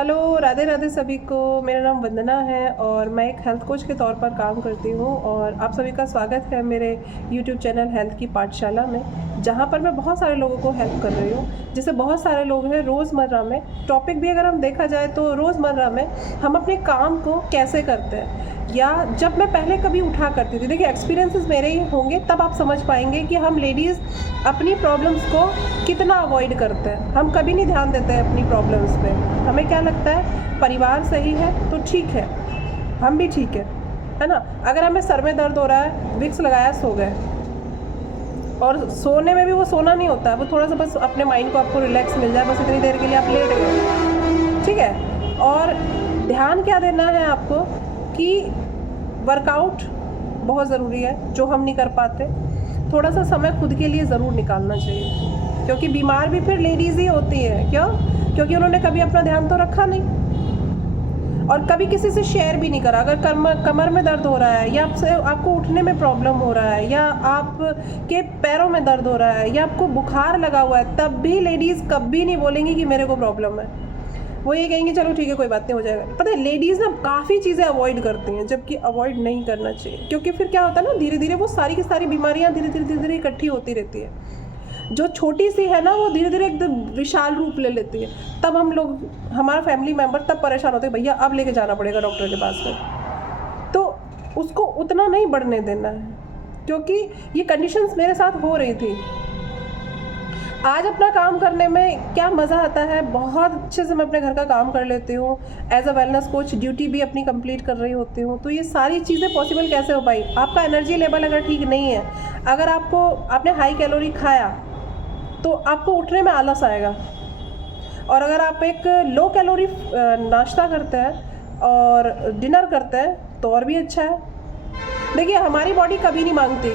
Hello, Radhe Radhe सभी को। मेरा नाम वंदना है और मैं एक हेल्थ कोच के तौर पर काम करती हूँ और आप सभी का स्वागत है मेरे यूट्यूब चैनल हेल्थ की पाठशाला में, जहाँ पर मैं बहुत सारे लोगों को हेल्प कर रही हूँ। जैसे बहुत सारे लोग हैं रोज़मर्रा में, टॉपिक भी अगर हम देखा जाए तो रोज़मर्रा में हम अपने काम को कैसे करते हैं, या जब मैं पहले कभी उठा करती थी। देखिए, एक्सपीरियंसेस मेरे ही होंगे तब आप समझ पाएंगे कि हम लेडीज़ अपनी प्रॉब्लम्स को कितना अवॉइड करते हैं। हम कभी नहीं ध्यान देते हैं अपनी प्रॉब्लम्स पे। हमें क्या लगता है, परिवार सही है तो ठीक है, हम भी ठीक है ना। अगर हमें सर में दर्द हो रहा है, विक्स लगाया, सो गए। और सोने में भी वो सोना नहीं होता है, वो थोड़ा सा बस अपने माइंड को आपको रिलैक्स मिल जाए, बस इतनी देर के लिए आप लेट गए, ठीक है। और ध्यान क्या देना है आपको कि वर्कआउट बहुत ज़रूरी है, जो हम नहीं कर पाते। थोड़ा सा समय खुद के लिए ज़रूर निकालना चाहिए, क्योंकि बीमार भी फिर लेडीज़ ही होती हैं। क्यों? क्योंकि उन्होंने कभी अपना ध्यान तो रखा नहीं और कभी किसी से शेयर भी नहीं करा। अगर कमर में दर्द हो रहा है, या आपको उठने में प्रॉब्लम हो रहा है, या आपके पैरों में दर्द हो रहा है, या आपको बुखार लगा हुआ है, तब भी लेडीज़ कभी नहीं बोलेंगी कि मेरे को प्रॉब्लम है। वो ये कहेंगे चलो ठीक है, कोई बात नहीं, हो जाएगा। पता है, लेडीज़ ना काफ़ी चीज़ें अवॉइड करती हैं, जबकि अवॉइड नहीं करना चाहिए, क्योंकि फिर क्या होता है ना, धीरे धीरे वो सारी की सारी बीमारियाँ धीरे धीरे इकट्ठी होती रहती है। जो छोटी सी है ना, वो धीरे धीरे एकदम विशाल रूप ले लेती है। तब हम लोग, हमारा फैमिली मेम्बर तब परेशान होते हैं, भैया अब लेके जाना पड़ेगा डॉक्टर के पास में। तो उसको उतना नहीं बढ़ने देना है, क्योंकि ये कंडीशंस मेरे साथ हो रही थी। आज अपना काम करने में क्या मज़ा आता है, बहुत अच्छे से मैं अपने घर का काम कर लेती हूँ। As a wellness coach duty भी अपनी कंप्लीट कर रही होती हूँ। तो ये सारी चीज़ें पॉसिबल कैसे हो पाई? आपका एनर्जी लेवल अगर ठीक नहीं है, अगर आपने हाई कैलोरी खाया तो आपको उठने में आलस आएगा। और अगर आप एक लो कैलोरी नाश्ता करते हैं और डिनर करते हैं तो और भी अच्छा है। देखिए, हमारी बॉडी कभी नहीं मांगती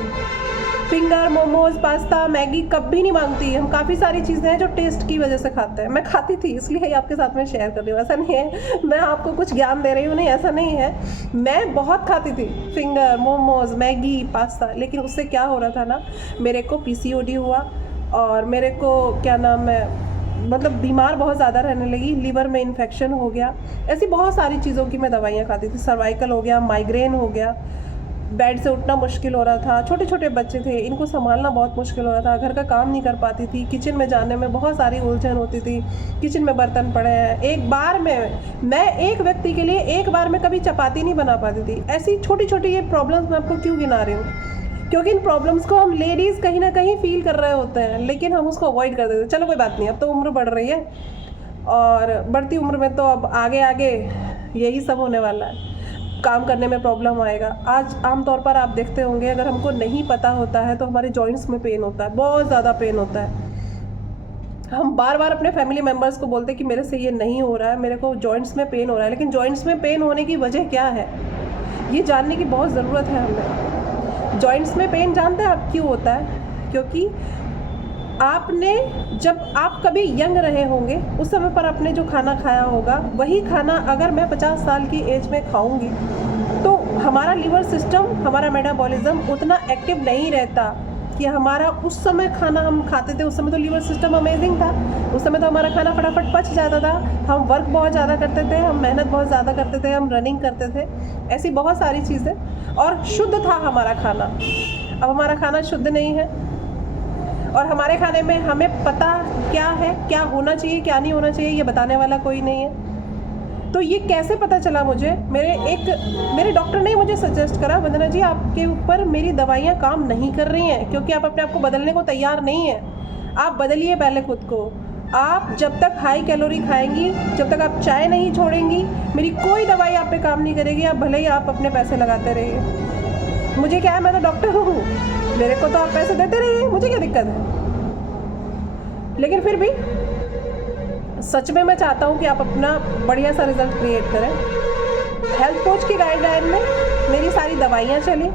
फिंगर, मोमोज, पास्ता, मैगी, कभी नहीं मांगती। हम काफ़ी सारी चीज़ें हैं जो टेस्ट की वजह से खाते हैं। मैं खाती थी, इसलिए आपके साथ में शेयर कर रही हूँ। ऐसा नहीं है मैं आपको कुछ ज्ञान दे रही हूँ, नहीं, ऐसा नहीं है। मैं बहुत खाती थी फिंगर, मोमोज, मैगी, पास्ता, लेकिन उससे क्या हो रहा था ना, मेरे को PCOD हुआ और मेरे को क्या नाम है, मतलब बीमार बहुत ज़्यादा रहने लगी, लीवर में इन्फेक्शन हो गया। ऐसी बहुत सारी चीज़ों की मैं दवाइयाँ खाती थी। सर्वाइकल हो गया, माइग्रेन हो गया, बेड से उठना मुश्किल हो रहा था, छोटे छोटे बच्चे थे, इनको संभालना बहुत मुश्किल हो रहा था, घर का काम नहीं कर पाती थी, किचन में जाने में बहुत सारी उलझन होती थी, किचन में बर्तन पड़े हैं। एक बार में मैं एक व्यक्ति के लिए एक बार में कभी चपाती नहीं बना पाती थी। ऐसी छोटी छोटी ये प्रॉब्लम्स मैं आपको क्यों गिना रही हूँ? क्योंकि इन प्रॉब्लम्स को हम लेडीज़ कहीं ना कहीं फील कर रहे होते हैं, लेकिन हम उसको अवॉइड कर देते हैं। चलो कोई बात नहीं, अब तो उम्र बढ़ रही है और बढ़ती उम्र में तो अब आगे आगे यही सब होने वाला है, काम करने में प्रॉब्लम आएगा। आज आमतौर पर आप देखते होंगे, अगर हमको नहीं पता होता है तो हमारे जॉइंट्स में पेन होता है, बहुत ज़्यादा पेन होता है। हम बार बार अपने फैमिली मेम्बर्स को बोलते हैं कि मेरे से ये नहीं हो रहा है, मेरे को जॉइंट्स में पेन हो रहा है, लेकिन जॉइंट्स में पेन होने की वजह क्या है, ये जानने की बहुत ज़रूरत है हमें। जॉइंट्स में पेन जानते हैं आप क्यों होता है? क्योंकि जब आप कभी यंग रहे होंगे, उस समय पर आपने जो खाना खाया होगा, वही खाना अगर मैं 50 साल की एज में खाऊंगी तो हमारा लीवर सिस्टम, हमारा मेटाबॉलिज्म उतना एक्टिव नहीं रहता कि हमारा उस समय खाना हम खाते थे। उस समय तो लीवर सिस्टम अमेजिंग था, उस समय तो हमारा खाना फटाफट पच जाता था, हम वर्क बहुत ज़्यादा करते थे, हम मेहनत बहुत ज़्यादा करते थे, हम रनिंग करते थे, ऐसी बहुत सारी चीज़ें, और शुद्ध था हमारा खाना। अब हमारा खाना शुद्ध नहीं है और हमारे खाने में हमें पता क्या है, क्या होना चाहिए, क्या नहीं होना चाहिए, ये बताने वाला कोई नहीं है। तो ये कैसे पता चला मुझे? मेरे डॉक्टर ने मुझे सजेस्ट करा, वंदना जी आपके ऊपर मेरी दवाइयाँ काम नहीं कर रही हैं, क्योंकि आप अपने आप को बदलने को तैयार नहीं हैं। आप बदलिए पहले खुद को। आप जब तक हाई कैलोरी खाएंगी, जब तक आप चाय नहीं छोड़ेंगी, मेरी कोई दवाई आप पे काम नहीं करेगी। आप भले ही आप अपने पैसे लगाते रहिए, मुझे क्या है, मैं तो डॉक्टर हूँ, मेरे को तो आप पैसे देते रहिए, मुझे क्या दिक्कत है। लेकिन फिर भी सच में मैं चाहता हूँ कि आप अपना बढ़िया सा रिजल्ट क्रिएट करें। हेल्थ कोच की गाइडलाइन में मेरी सारी दवाइयाँ चली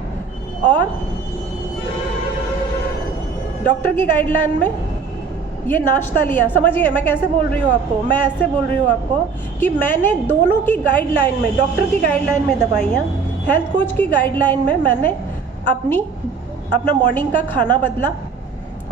और डॉक्टर की गाइडलाइन में ये नाश्ता लिया। समझिए मैं कैसे बोल रही हूँ आपको, मैं ऐसे बोल रही हूँ आपको कि मैंने दोनों की गाइडलाइन में, डॉक्टर की गाइडलाइन में दवाइयाँ, हेल्थ कोच की गाइडलाइन में मैंने अपना मॉर्निंग का खाना बदला,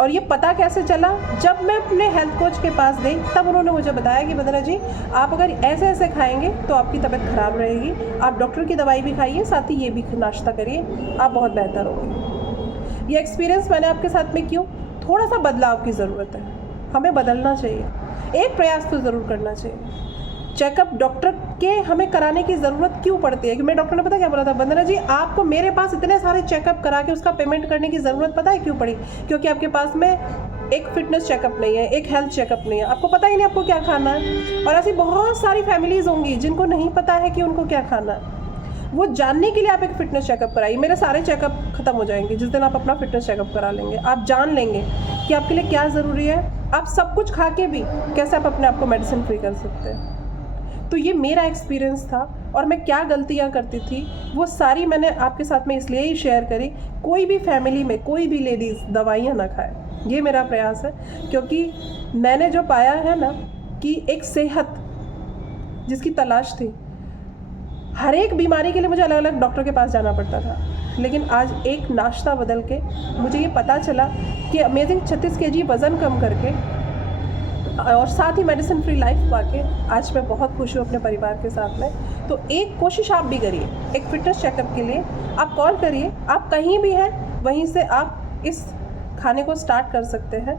और ये पता कैसे चला, जब मैं अपने हेल्थ कोच के पास गई तब उन्होंने मुझे बताया कि वंदना जी आप अगर ऐसे ऐसे खाएंगे तो आपकी तबीयत ख़राब रहेगी, आप डॉक्टर की दवाई भी खाइए, साथ ही ये भी नाश्ता करिए, आप बहुत बेहतर होंगे। ये एक्सपीरियंस मैंने आपके साथ में क्यों, थोड़ा सा बदलाव की ज़रूरत है, हमें बदलना चाहिए, एक प्रयास तो ज़रूर करना चाहिए। चेकअप डॉक्टर के हमें कराने की ज़रूरत क्यों पड़ती है कि मेरे डॉक्टर ने पता क्या बोला था, वंदना जी आपको मेरे पास इतने सारे चेकअप करा के उसका पेमेंट करने की ज़रूरत पता है क्यों पड़ी, क्योंकि आपके पास में एक फिटनेस चेकअप नहीं है, एक हेल्थ चेकअप नहीं है, आपको पता ही नहीं आपको क्या खाना है। और ऐसी बहुत सारी फैमिलीज़ होंगी जिनको नहीं पता है कि उनको क्या खाना है, वो जानने के लिए आप एक फ़िटनेस चेकअप कराइए। मेरे सारे चेकअप ख़त्म हो जाएंगे जिस दिन आप अपना फ़िटनेस चेकअप करा लेंगे, आप जान लेंगे कि आपके लिए क्या ज़रूरी है, आप सब कुछ खा के भी कैसे आप अपने आप को मेडिसिन फ्री कर सकते हैं। तो ये मेरा एक्सपीरियंस था और मैं क्या गलतियाँ करती थी वो सारी मैंने आपके साथ में इसलिए ही शेयर करी। कोई भी फैमिली में कोई भी लेडीज़ दवाइयाँ ना खाए, ये मेरा प्रयास है, क्योंकि मैंने जो पाया है ना कि एक सेहत जिसकी तलाश थी, हर एक बीमारी के लिए मुझे अलग अलग डॉक्टर के पास जाना पड़ता था, लेकिन आज एक नाश्ता बदल के मुझे ये पता चला कि अमेजिंग 36 kg वज़न कम करके और साथ ही मेडिसिन फ्री लाइफ पाके आज मैं बहुत खुश हूँ अपने परिवार के साथ में। तो एक कोशिश आप भी करिए, एक फिटनेस चेकअप के लिए आप कॉल करिए, आप कहीं भी हैं वहीं से आप इस खाने को स्टार्ट कर सकते हैं।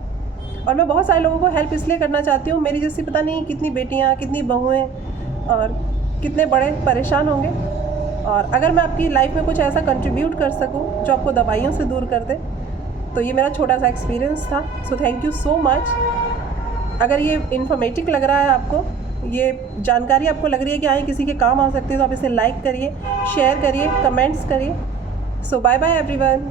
और मैं बहुत सारे लोगों को हेल्प इसलिए करना चाहती हूँ, मेरी जैसी पता नहीं कितनी बेटियाँ, कितनी बहुएँ और कितने बड़े परेशान होंगे, और अगर मैं आपकी लाइफ में कुछ ऐसा कंट्रीब्यूट कर सकूँ जो आपको दवाइयों से दूर कर दे, तो ये मेरा छोटा सा एक्सपीरियंस था। So thank you so much. अगर ये इन्फॉर्मेटिव लग रहा है आपको, ये जानकारी आपको लग रही है कि हाँ किसी के काम आ सकती है, तो आप इसे लाइक करिए, शेयर करिए, कमेंट्स करिए। सो बाय बाय एवरीवन।